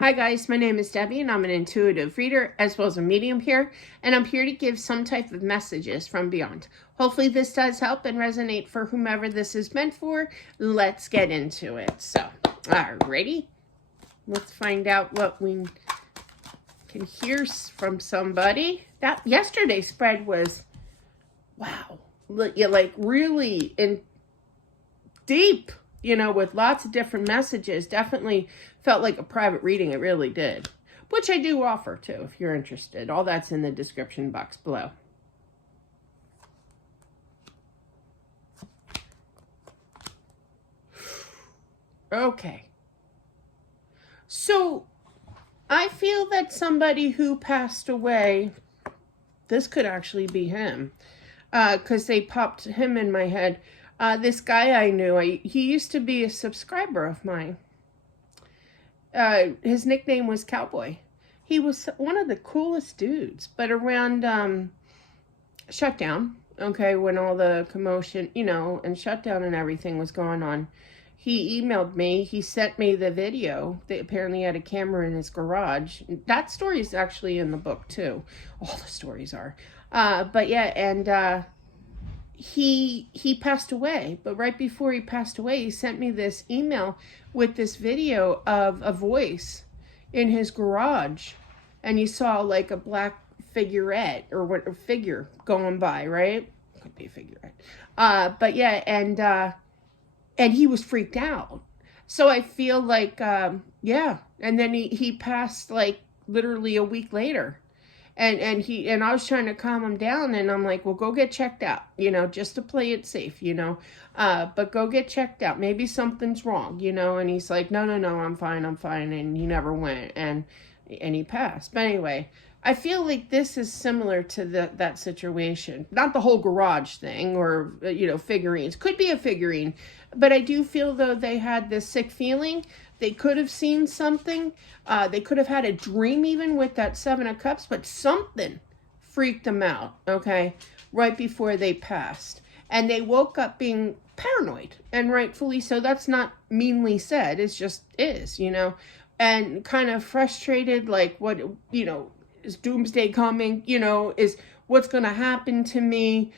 Hi guys, my name is Debbie and I'm an intuitive reader as well as a medium here, and I'm here to give some type of messages from beyond. Hopefully this does help and resonate for whomever this is meant for. Let's get into it. So, alrighty, let's find out what we can hear from somebody. That yesterday's spread was, wow, like really in deep, with lots of different messages. Definitely felt like a private reading. It really did. Which I do offer too, if you're interested. All that's in the description box below. Okay. So, I feel that somebody who passed away, this could actually be him. Because they popped him in my head. This guy I knew, he used to be a subscriber of mine. His nickname was Cowboy. He was one of the coolest dudes, but around shutdown, okay, when all the commotion, and shutdown and everything was going on, he emailed me. He sent me the video. They apparently had a camera in his garage. That story is actually in the book too. All the stories are. But yeah, and he passed away. But right before he passed away, he sent me this email with this video of a voice in his garage, and you saw like a black figurette or what, a figure going by, right? Could be a figurette. But yeah, and he was freaked out. So I feel like, yeah. And then he passed like literally a week later. And I was trying to calm him down, and I'm like, well, go get checked out, just to play it safe, but go get checked out. Maybe something's wrong, and he's like, no, I'm fine. And he never went, and he passed. But anyway, I feel like this is similar to that situation. Not the whole garage thing or, figurines. Could be a figurine. But I do feel, though, they had this sick feeling. They could have seen something. They could have had a dream even with that Seven of Cups. But something freaked them out, okay, right before they passed. And they woke up being paranoid. And rightfully so. That's not meanly said. It just is, And kind of frustrated, like, what, is doomsday coming, is what's going to happen to me,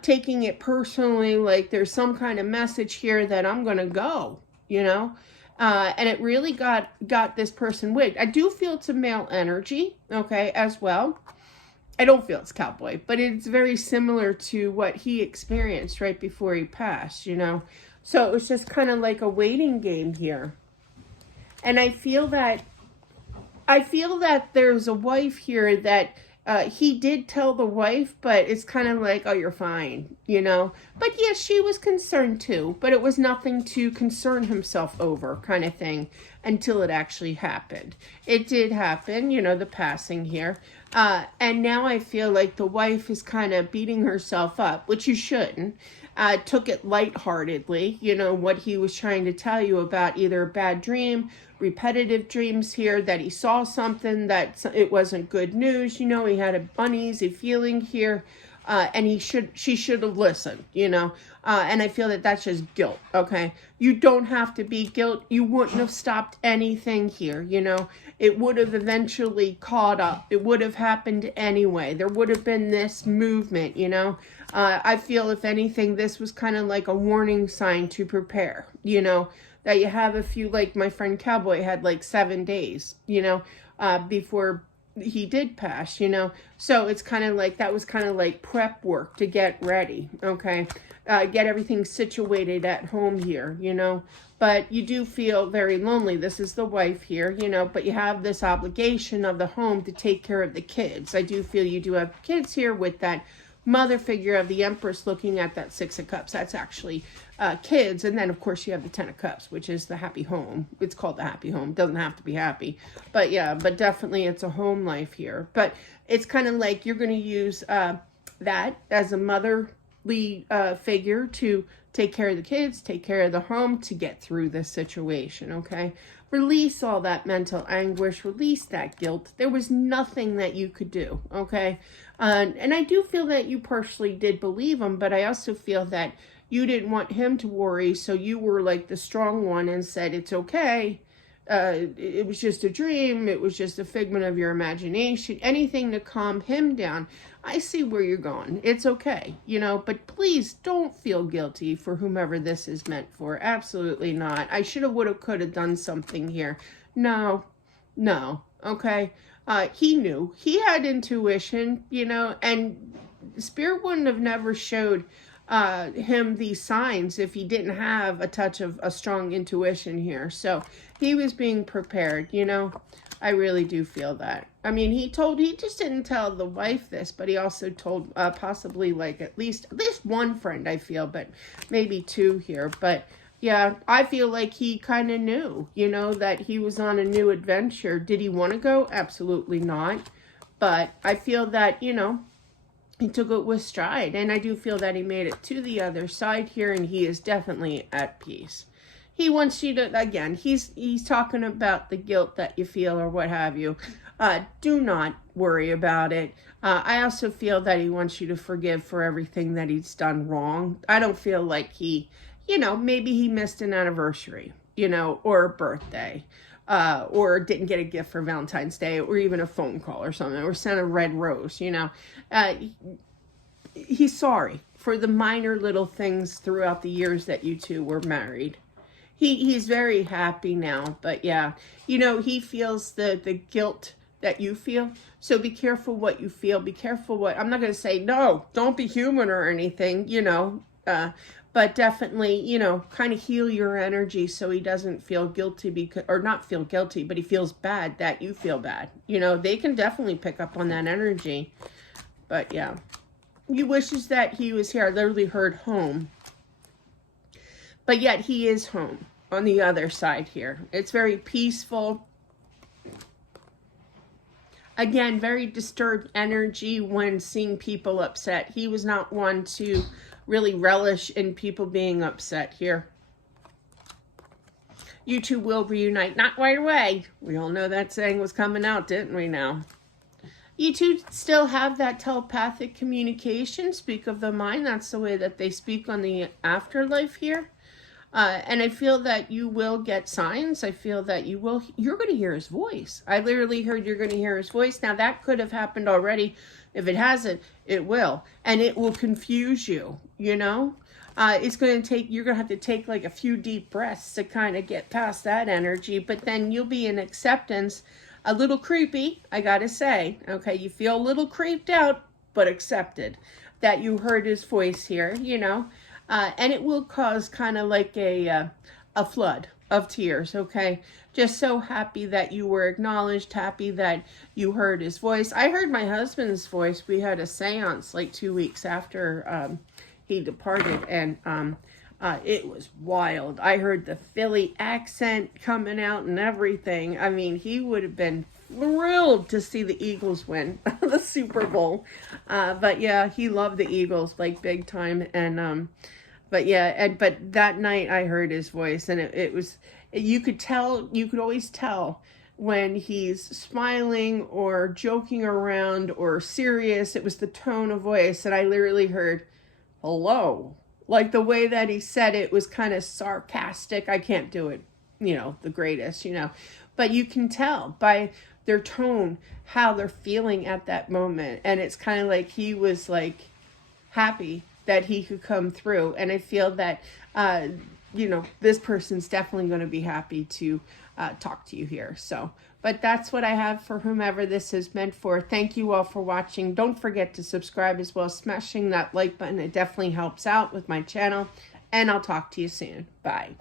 taking it personally, like there's some kind of message here that I'm going to go, and it really got this person wigged. I do feel it's a male energy, okay, as well. I don't feel it's Cowboy, but it's very similar to what he experienced right before he passed, So it was just kind of like a waiting game here. And I feel that there's a wife here that he did tell the wife, but it's kind of like, oh, you're fine, But yes, she was concerned too, but it was nothing to concern himself over kind of thing until it actually happened. It did happen, the passing here. And now I feel like the wife is kind of beating herself up, which you shouldn't. Took it lightheartedly, what he was trying to tell you about either a bad dream, repetitive dreams here, that he saw something, that it wasn't good news, he had an uneasy feeling here, and she should have listened, and I feel that that's just guilt, okay? You don't have to be guilt. You wouldn't have stopped anything here, It would have eventually caught up. It would have happened anyway. There would have been this movement, I feel if anything, this was kind of like a warning sign to prepare, that you have a few, like my friend Cowboy had like 7 days, before he did pass, So it's kind of like, that was kind of like prep work to get ready, okay? Get everything situated at home here, But you do feel very lonely. This is the wife here, but you have this obligation of the home to take care of the kids. I do feel you do have kids here with that mother figure of the Empress looking at that Six of Cups. That's actually kids. And then, of course, you have the Ten of Cups, which is the happy home. It's called the happy home. It doesn't have to be happy. But yeah, but definitely it's a home life here. But it's kind of like you're going to use that as a motherly figure to take care of the kids, take care of the home, to get through this situation, okay? Release all that mental anguish, release that guilt. There was nothing that you could do, okay? And I do feel that you partially did believe him, but I also feel that you didn't want him to worry, so you were like the strong one and said, it's okay, it was just a dream, it was just a figment of your imagination, anything to calm him down. I see where you're going. It's okay, you know, but please don't feel guilty for whomever this is meant for. Absolutely not. I should have, would have, could have done something here. No, no, okay? He knew. He had intuition, you know, and Spirit wouldn't have never showed him these signs if he didn't have a touch of a strong intuition here. So he was being prepared, you know. I really do feel that. I mean, he just didn't tell the wife this, but he also told possibly like at least one friend, I feel, but maybe two here. But yeah, I feel like he kind of knew, you know, that he was on a new adventure. Did he want to go? Absolutely not. But I feel that, you know, he took it with stride, and I do feel that he made it to the other side here, and he is definitely at peace. He wants you to, again, he's talking about the guilt that you feel or what have you. Do not worry about it. I also feel that he wants you to forgive for everything that he's done wrong. I don't feel like he, you know, maybe he missed an anniversary, you know, or a birthday. Or didn't get a gift for Valentine's Day, or even a phone call or something, or sent a red rose, you know. He's sorry for the minor little things throughout the years that you two were married. He's very happy now, but yeah, you know, he feels the guilt that you feel. So be careful what you feel. Be careful what, I'm not going to say, no, don't be human or anything, you know, but definitely, you know, kind of heal your energy so he doesn't feel guilty, because, or not feel guilty, but he feels bad that you feel bad. You know, they can definitely pick up on that energy. But yeah, he wishes that he was here. I literally heard home. But yet he is home on the other side here. It's very peaceful. Again, very disturbed energy when seeing people upset. He was not one to really relish in people being upset here. You two will reunite. Not right away. We all know that saying was coming out, didn't we now? You two still have that telepathic communication, speak of the mind. That's the way that they speak on the afterlife here. And I feel that you will get signs. I feel that you're going to hear his voice. I literally heard you're going to hear his voice. Now, that could have happened already. If it hasn't, it will. And it will confuse you, you know? It's going to take, you're going to have to take like a few deep breaths to kind of get past that energy. But then you'll be in acceptance. A little creepy, I got to say. Okay, you feel a little creeped out, but accepted that you heard his voice here, you know? And it will cause kind of like a flood of tears, okay? Just so happy that you were acknowledged, happy that you heard his voice. I heard my husband's voice. We had a seance like 2 weeks after he departed, and it was wild. I heard the Philly accent coming out and everything. I mean, he would have been thrilled to see the Eagles win the Super Bowl. But yeah, he loved the Eagles like big time. And but yeah, but that night I heard his voice, and it was, you could tell, you could always tell when he's smiling or joking around or serious. It was the tone of voice that I literally heard, hello. Like the way that he said it was kind of sarcastic. I can't do it, you know, the greatest, you know, but you can tell by their tone how they're feeling at that moment. And it's kind of like he was like happy that he could come through. And I feel that, you know, this person's definitely going to be happy to talk to you here. So, but that's what I have for whomever this is meant for. Thank you all for watching. Don't forget to subscribe as well as smashing that like button. It definitely helps out with my channel. And I'll talk to you soon. Bye.